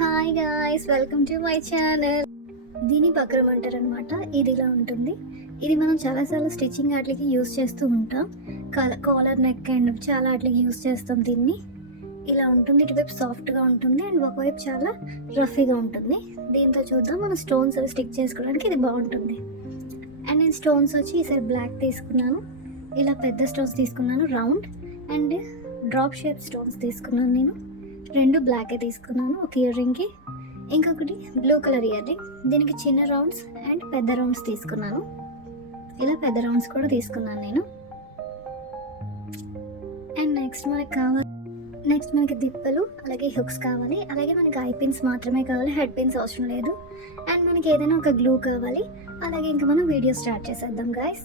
Hi guys, welcome to my channel. దీని buckram అంటారనమాట. ఇది ఇలా ఉంటుంది. ఇది మనం చాలాసార్లు స్టిచ్చింగ్ వాటికి యూస్ చేస్తూ ఉంటాం. కాలర్ నెక్ అండ్ చాలా వాటికి యూస్ చేస్తాం. దీన్ని ఇలా ఉంటుంది. ఇటువైపు సాఫ్ట్గా ఉంటుంది అండ్ ఒకవైపు చాలా రఫీగా ఉంటుంది. దీంతో చూద్దాం మనం స్టోన్స్ అవి స్టిక్ చేసుకోవడానికి ఇది బాగుంటుంది. అండ్ నేను స్టోన్స్ వచ్చి ఈసారి బ్లాక్ తీసుకున్నాను. ఇలా పెద్ద స్టోన్స్ తీసుకున్నాను, round and drop shape stones తీసుకున్నాను. నేను రెండు బ్లాకే తీసుకున్నాను. ఒక ఇయర్ రింగ్కి, ఇంకొకటి బ్లూ కలర్ ఇయర్ రింగ్. దీనికి చిన్న రౌండ్స్ అండ్ పెద్ద రౌండ్స్ తీసుకున్నాను. ఇలా పెద్ద రౌండ్స్ కూడా తీసుకున్నాను నేను. అండ్ నెక్స్ట్ మనకి దిప్పలు, అలాగే హుక్స్ కావాలి. అలాగే మనకి ఐ పిన్స్ మాత్రమే కావాలి, హెడ్ పిన్స్ అవసరం లేదు. అండ్ మనకి ఏదైనా ఒక గ్లూ కావాలి. అలాగే ఇంకా మనం వీడియో స్టార్ట్ చేసేద్దాం గైస్.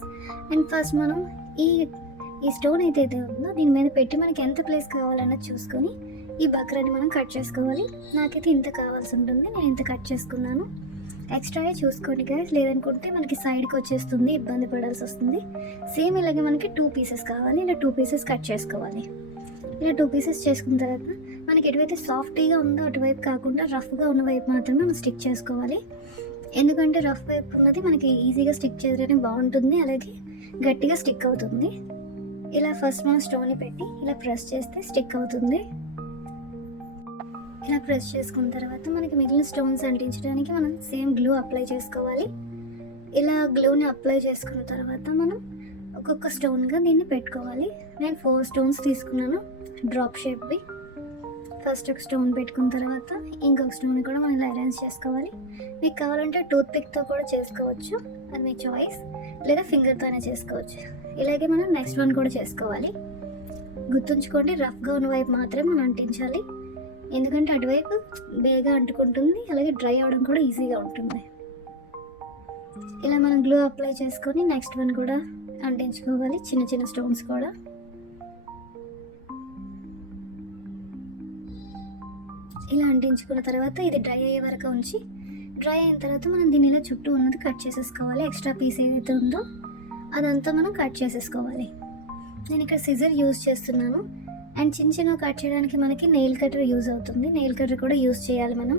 అండ్ ఫస్ట్ మనం ఈ స్టోన్ అయితే ఉందో దీని మీద పెట్టి మనకి ఎంత ప్లేస్ కావాలన్నది చూసుకొని ఈ బక్రాన్ని మనం కట్ చేసుకోవాలి. నాకైతే ఇంత కావాల్సి ఉంటుంది, నేను ఇంత కట్ చేసుకున్నాను. ఎక్స్ట్రాగా చూసుకోండి గైస్, లేదనుకుంటే మనకి సైడ్కి వచ్చేస్తుంది, ఇబ్బంది పడాల్సి వస్తుంది. సేమ్ ఇలాగే మనకి 2 పీసెస్ కావాలి. ఇలా 2 పీసెస్ కట్ చేసుకోవాలి. ఇలా 2 పీసెస్ చేసుకున్న తర్వాత మనకి ఎటువైతే సాఫ్టీగా ఉందో అటువైపు కాకుండా రఫ్గా ఉన్న వైపు మాత్రమే మనం స్టిక్ చేసుకోవాలి. ఎందుకంటే రఫ్ వైపు ఉన్నది మనకి ఈజీగా స్టిక్ చేయడానికి బాగుంటుంది, అలాగే గట్టిగా స్టిక్ అవుతుంది. ఇలా ఫస్ట్ మనం స్టోన్ని పెట్టి ఇలా ప్రెస్ చేస్తే స్టిక్ అవుతుంది. ఇలా ప్రెస్ చేసుకున్న తర్వాత మనకి మిగిలిన స్టోన్స్ అంటించడానికి మనం సేమ్ గ్లూ అప్లై చేసుకోవాలి. ఇలా గ్లూని అప్లై చేసుకున్న తర్వాత మనం ఒక్కొక్క స్టోన్గా దీన్ని పెట్టుకోవాలి. నేను 4 స్టోన్స్ తీసుకున్నాను, డ్రాప్ షేప్వి. ఫస్ట్ ఒక స్టోన్ పెట్టుకున్న తర్వాత ఇంకొక స్టోన్ కూడా మనం ఇలా అరేంజ్ చేసుకోవాలి. మీకు కావాలంటే టూత్ పిక్తో కూడా చేసుకోవచ్చు, అది మీ చాయిస్, లేదా ఫింగర్తోనే చేసుకోవచ్చు. ఇలాగే మనం నెక్స్ట్ వన్ కూడా చేసుకోవాలి. గుర్తుంచుకోండి, రఫ్గా ఉన్న వైపు మాత్రమే మనం అంటించాలి. ఎందుకంటే అటువైపు బేగా అంటుకుంటుంది, అలాగే డ్రై అవడం కూడా ఈజీగా ఉంటుంది. ఇలా మనం గ్లూ అప్లై చేసుకొని నెక్స్ట్ వన్ కూడా అంటించుకోవాలి, చిన్న చిన్న స్టోన్స్ కూడా. ఇలా అంటించుకున్న తర్వాత ఇది డ్రై అయ్యే వరకు ఉంచి, డ్రై అయిన తర్వాత మనం దీని ఇలా చుట్టూ ఉన్నది కట్ చేసేసుకోవాలి. ఎక్స్ట్రా పీస్ ఏదైతే ఉందో అదంతా మనం కట్ చేసేసుకోవాలి. నేను ఇక్కడ సిజర్ యూజ్ చేస్తున్నాను. అండ్ చిన్న కట్ చేయడానికి మనకి నెయిల్ కటర్ యూజ్ అవుతుంది. నెయిల్ కటర్ కూడా యూజ్ చేయాలి మనం,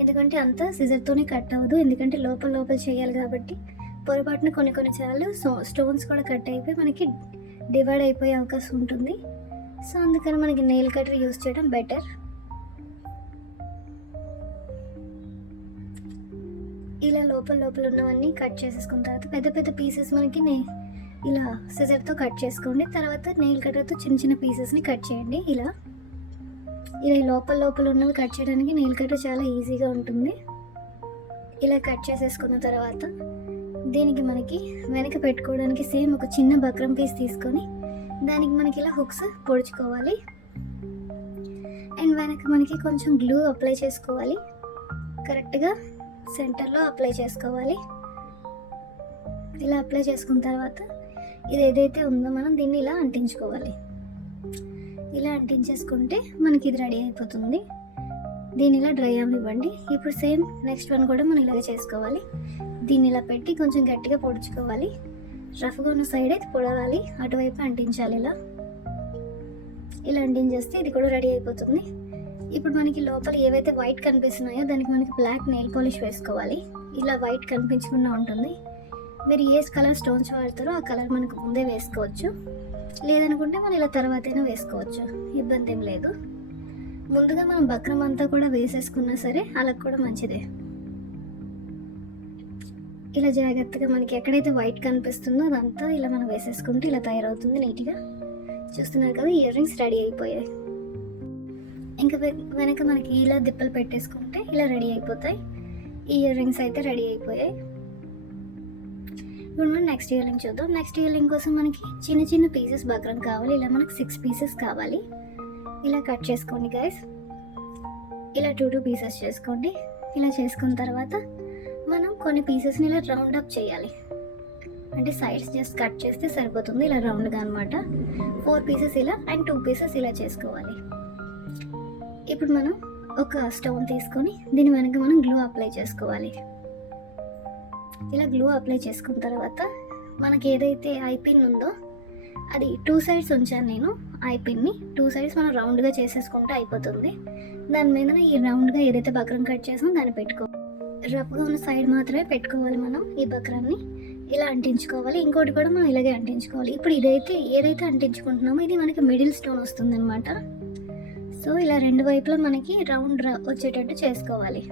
ఎందుకంటే అంతా సిజర్తోనే కట్ అవ్వదు. ఎందుకంటే లోపల చేయాలి కాబట్టి పొరపాటున కొన్ని సార్లు స్టోన్స్ కూడా కట్ అయిపోయి మనకి డివైడ్ అయిపోయే అవకాశం ఉంటుంది. సో అందుకని మనకి నెయిల్ కటర్ యూజ్ చేయడం బెటర్. ఇలా లోపల ఉన్నవన్నీ కట్ చేసేసుకున్న తర్వాత పెద్ద పీసెస్ మనకి ఇలా సిజర్తో కట్ చేసుకోండి. తర్వాత నెయిల్ కటర్తో చిన్న పీసెస్ని కట్ చేయండి. ఇలా లోపల ఉన్నవి కట్ చేయడానికి నెయిల్ కటర్ చాలా ఈజీగా ఉంటుంది. ఇలా కట్ చేసేసుకున్న తర్వాత దీనికి మనకి వెనక పెట్టుకోవడానికి సేమ్ ఒక చిన్న బక్రం పీస్ తీసుకొని దానికి మనకి ఇలా హుక్స్ పొడుచుకోవాలి. అండ్ వెనక మనకి కొంచెం గ్లూ అప్లై చేసుకోవాలి. కరెక్ట్గా సెంటర్లో అప్లై చేసుకోవాలి. ఇలా అప్లై చేసుకున్న తర్వాత ఇది ఏదైతే ఉందో మనం దీన్ని ఇలా అంటించుకోవాలి. ఇలా అంటించేసుకుంటే మనకి ఇది రెడీ అయిపోతుంది. దీన్ని ఇలా డ్రై అవ్వనివ్వండి. ఇప్పుడు సేమ్ నెక్స్ట్ వన్ కూడా మనం ఇలాగే చేసుకోవాలి. దీన్ని ఇలా పెట్టి కొంచెం గట్టిగా పొడుచుకోవాలి. రఫ్గా ఉన్న సైడ్ అయితే పొడవాలి, అటువైపు అంటించాలి. ఇలా అంటించేస్తే ఇది కూడా రెడీ అయిపోతుంది. ఇప్పుడు మనకి లోపల ఏవైతే వైట్ కనిపిస్తున్నాయో దానికి మనకి బ్లాక్ నెయిల్ పాలిష్ వేసుకోవాలి. ఇలా వైట్ కనిపించకుండా ఉంటుంది. మీరు ఏ కలర్ స్టోన్స్ వాడతారో ఆ కలర్ మనకు ముందే వేసుకోవచ్చు, లేదనుకుంటే మనం ఇలా తర్వాతైనా వేసుకోవచ్చు, ఇబ్బంది ఏం లేదు. ముందుగా మనం బక్రం అంతా కూడా వేసేసుకున్నా సరే అలా కూడా మంచిదే. ఇలా జాగ్రత్తగా మనకి ఎక్కడైతే వైట్ కనిపిస్తుందో అదంతా ఇలా మనం వేసేసుకుంటే ఇలా తయారవుతుంది నీట్గా. చూస్తున్నారు కదా, ఇయర్ రింగ్స్ రెడీ అయిపోయాయి. ఇంకా వెనక మనకి ఇలా దిప్పలు పెట్టేసుకుంటే ఇలా రెడీ అయిపోతాయి. ఈ ఇయర్ రింగ్స్ అయితే రెడీ అయిపోయాయి. ఇప్పుడు మనం నెక్స్ట్ ఇయర్ రింగ్ చూద్దాం. నెక్స్ట్ ఇయర్ రింగ్ కోసం మనకి చిన్న పీసెస్ బక్రం కావాలి. ఇలా మనకి 6 పీసెస్ కావాలి. ఇలా కట్ చేసుకోండి గైస్. ఇలా 2 పీసెస్ చేసుకోండి. ఇలా చేసుకున్న తర్వాత మనం కొన్ని పీసెస్ని ఇలా రౌండ్ అప్ చేయాలి. అంటే సైడ్స్ జస్ట్ కట్ చేస్తే సరిపోతుంది, ఇలా రౌండ్గా అనమాట. 4 పీసెస్ ఇలా అండ్ 2 పీసెస్ ఇలా చేసుకోవాలి. ఇప్పుడు మనం ఒక స్టోన్ తీసుకొని దీని వెనక మనం గ్లూ అప్లై చేసుకోవాలి. ఇలా గ్లూ అప్లై చేసుకున్న తర్వాత మనకి ఏదైతే ఐ పిన్ ఉందో అది 2 సైడ్స్ ఉంచాను నేను ఐ పిన్ని. 2 సైడ్స్ మనం రౌండ్గా చేసేసుకుంటే అయిపోతుంది. దాని మీద ఈ రౌండ్గా ఏదైతే బక్రం కట్ చేసామో దాన్ని రఫ్గా ఉన్న సైడ్ మాత్రమే పెట్టుకోవాలి మనం ఈ బక్రాన్ని. ఇలా అంటించుకోవాలి. ఇంకోటి కూడా మనం ఇలాగే అంటించుకోవాలి. ఇప్పుడు ఏదైతే అంటించుకుంటున్నామో ఇది మనకి మిడిల్ స్టోన్ వస్తుంది అనమాట. సో ఇలా 2 వైపులా మనకి రౌండ్ వచ్చేటట్టు చేసుకోవాలి.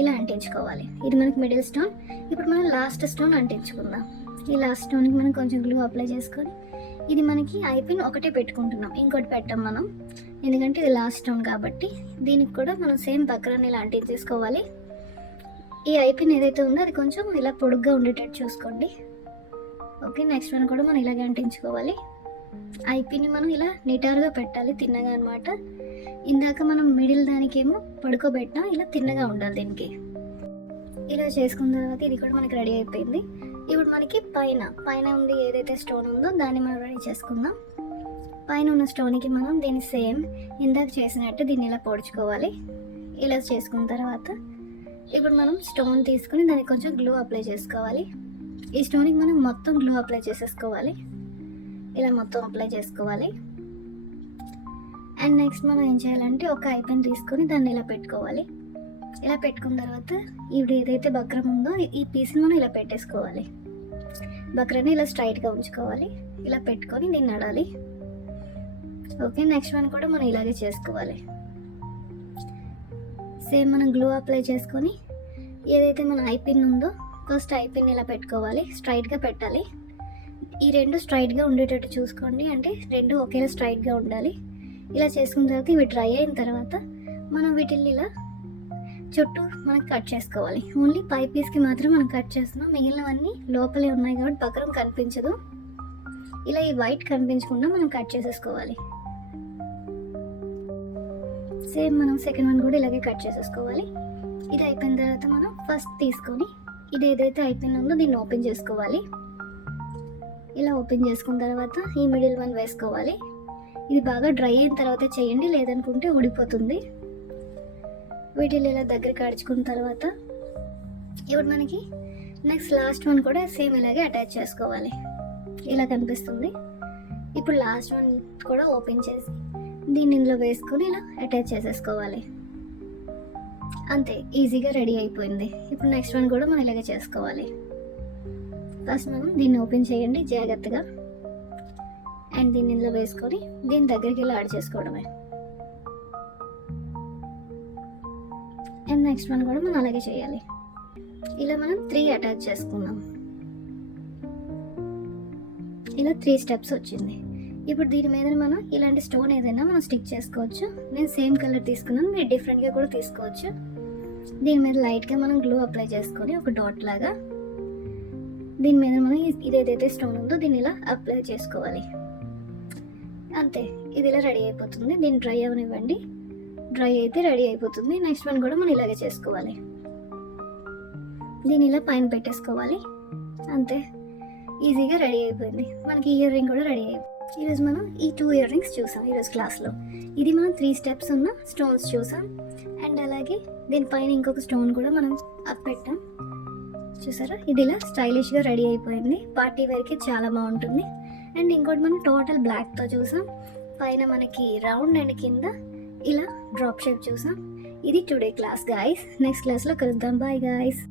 ఇలా అంటించుకోవాలి. ఇది మనకి మిడిల్ స్టోన్. ఇప్పుడు మనం లాస్ట్ స్టోన్ అంటించుకుందాం. ఈ లాస్ట్ స్టోన్కి మనం కొంచెం గ్లూ అప్లై చేసుకొని ఇది మనకి ఐపిన్ ఒకటే పెట్టుకుంటున్నాం, ఇంకోటి పెట్టాం మనం, ఎందుకంటే ఇది లాస్ట్ స్టోన్ కాబట్టి. దీనికి కూడా మనం సేమ్ బక్రాన్ని ఇలా అంటించేసుకోవాలి. ఈ ఐపిన్ ఏదైతే ఉందో అది కొంచెం ఇలా పొడుగ్గా ఉండేటట్టు చూసుకోండి. ఓకే, నెక్స్ట్ వన్ కూడా మనం ఇలాగే అంటించుకోవాలి. ఐపిన్ని మనం ఇలా నిటారుగా పెట్టాలి, తిన్నగా అనమాట. ఇందాక మనం మిడిల్ దానికేమో పడుకోబెట్టినా ఇలా తిన్నగా ఉండాలి దీనికి. ఇలా చేసుకున్న తర్వాత ఇది కూడా మనకి రెడీ అయిపోయింది. ఇప్పుడు మనకి పైన ఉండి ఏదైతే స్టోన్ ఉందో దాన్ని మనం రెడీ చేసుకుందాం. పైన ఉన్న స్టోన్కి మనం దీన్ని సేమ్ ఇందాక చేసినట్టు దీన్ని ఇలా పొడుచుకోవాలి. ఇలా చేసుకున్న తర్వాత ఇప్పుడు మనం స్టోన్ తీసుకుని దానికి కొంచెం గ్లూ అప్లై చేసుకోవాలి. ఈ స్టోన్కి మనం మొత్తం గ్లూ అప్లై చేసేసుకోవాలి. ఇలా మొత్తం అప్లై చేసుకోవాలి. అండ్ నెక్స్ట్ మనం ఏం చేయాలంటే ఒక ఐపెన్ తీసుకొని దాన్ని ఇలా పెట్టుకోవాలి. ఇలా పెట్టుకున్న తర్వాత ఇప్పుడు ఏదైతే బక్రం ఉందో ఈ పీస్ని మనం ఇలా పెట్టేసుకోవాలి. బక్రాన్ని ఇలా స్ట్రైట్గా ఉంచుకోవాలి. ఇలా పెట్టుకొని దీన్ని నడాలి. ఓకే, నెక్స్ట్ వన్ కూడా మనం ఇలాగే చేసుకోవాలి. సేమ్ మనం గ్లూ అప్లై చేసుకొని ఏదైతే మన ఐపిన్ ఉందో ఫస్ట్ ఐపిన్ ఇలా పెట్టుకోవాలి. స్ట్రైట్గా పెట్టాలి. ఈ రెండు స్ట్రైట్గా ఉండేటట్టు చూసుకోండి, అంటే రెండు ఒకేలా స్ట్రైట్గా ఉండాలి. ఇలా చేసుకున్న తర్వాత ఇవి డ్రై అయిన తర్వాత మనం వీటిని ఇలా చుట్టూ మనకి కట్ చేసుకోవాలి. ఓన్లీ పై పీస్కి మాత్రం మనం కట్ చేస్తున్నాం, మిగిలినవన్నీ లోపలే ఉన్నాయి కాబట్టి బక్రం కనిపించదు. ఇలా ఈ వైట్ కనిపించకుండా మనం కట్ చేసేసుకోవాలి. సేమ్ మనం సెకండ్ వన్ కూడా ఇలాగే కట్ చేసేసుకోవాలి. ఇది అయిపోయిన తర్వాత మనం ఫస్ట్ తీసుకొని ఇది ఏదైతే అయిపోయిందో దీన్ని ఓపెన్ చేసుకోవాలి. ఇలా ఓపెన్ చేసుకున్న తర్వాత ఈ మిడిల్ వన్ వేసుకోవాలి. ఇది బాగా డ్రై అయిన తర్వాత చేయండి, లేదనుకుంటే ఊడిపోతుంది. వీటిని ఇలా దగ్గర కాడ్చుకున్న తర్వాత ఇప్పుడు మనకి నెక్స్ట్ లాస్ట్ వన్ కూడా సేమ్ ఇలాగే అటాచ్ చేసుకోవాలి. ఇలా కనిపిస్తుంది. ఇప్పుడు లాస్ట్ వన్ కూడా ఓపెన్ చేసి దీన్ని ఇందులో వేసుకొని ఇలా అటాచ్ చేసేసుకోవాలి. అంతే, ఈజీగా రెడీ అయిపోయింది. ఇప్పుడు నెక్స్ట్ వన్ కూడా మనం ఇలాగే చేసుకోవాలి. ఫస్ట్ మనం దీన్ని ఓపెన్ చేయండి జాగ్రత్తగా. అండ్ దీన్ని ఇందులో వేసుకొని దీని దగ్గరికి ఇలా యాడ్ చేసుకోవడమే. అండ్ నెక్స్ట్ వన్ కూడా మనం అలాగే చేయాలి. ఇలా మనం 3 అటాచ్ చేసుకుందాం. ఇలా 3 స్టెప్స్ వచ్చింది. ఇప్పుడు దీని మీద మనం ఇలాంటి స్టోన్ ఏదైనా మనం స్టిక్ చేసుకోవచ్చు. నేను సేమ్ కలర్ తీసుకున్నాను, మీరు డిఫరెంట్గా కూడా తీసుకోవచ్చు. దీని మీద లైట్గా మనం గ్లూ అప్లై చేసుకొని ఒక డాట్ లాగా దీని మీద మనం ఇది ఏదైతే స్టోన్ ఉందో దీన్ని ఇలా అప్లై చేసుకోవాలి. అంతే, ఇది ఇలా రెడీ అయిపోతుంది. దీన్ని డ్రై అవనివ్వండి. డ్రై అయితే రెడీ అయిపోతుంది. నెక్స్ట్ వన్ కూడా మనం ఇలాగే చేసుకోవాలి. దీన్ని ఇలా పైన పెట్టేసుకోవాలి. అంతే, ఈజీగా రెడీ అయిపోయింది. మనకి ఇయర్ రింగ్ కూడా రెడీ అయిపోయింది. ఈరోజు మనం ఈ 2 ఇయర్ రింగ్స్ చూసాం ఈరోజు క్లాస్లో. ఇది మనం 3 స్టెప్స్ ఉన్న స్టోన్స్ చూసాం. అండ్ అలాగే దీనిపైన ఇంకొక స్టోన్ కూడా మనం పెట్టాం. చూసారా, ఇది ఇలా స్టైలిష్గా రెడీ అయిపోయింది. పార్టీ వేర్కి చాలా బాగుంటుంది. అండ్ ఇంకోటి మనం టోటల్ బ్లాక్తో చూసాం. పైన మనకి రౌండ్ అండ్ కింద ఇలా డ్రాప్ షేప్ చూసాం. ఇది టుడే క్లాస్ గాయస్. నెక్స్ట్ క్లాస్లో కలుద్దాం. Bye guys.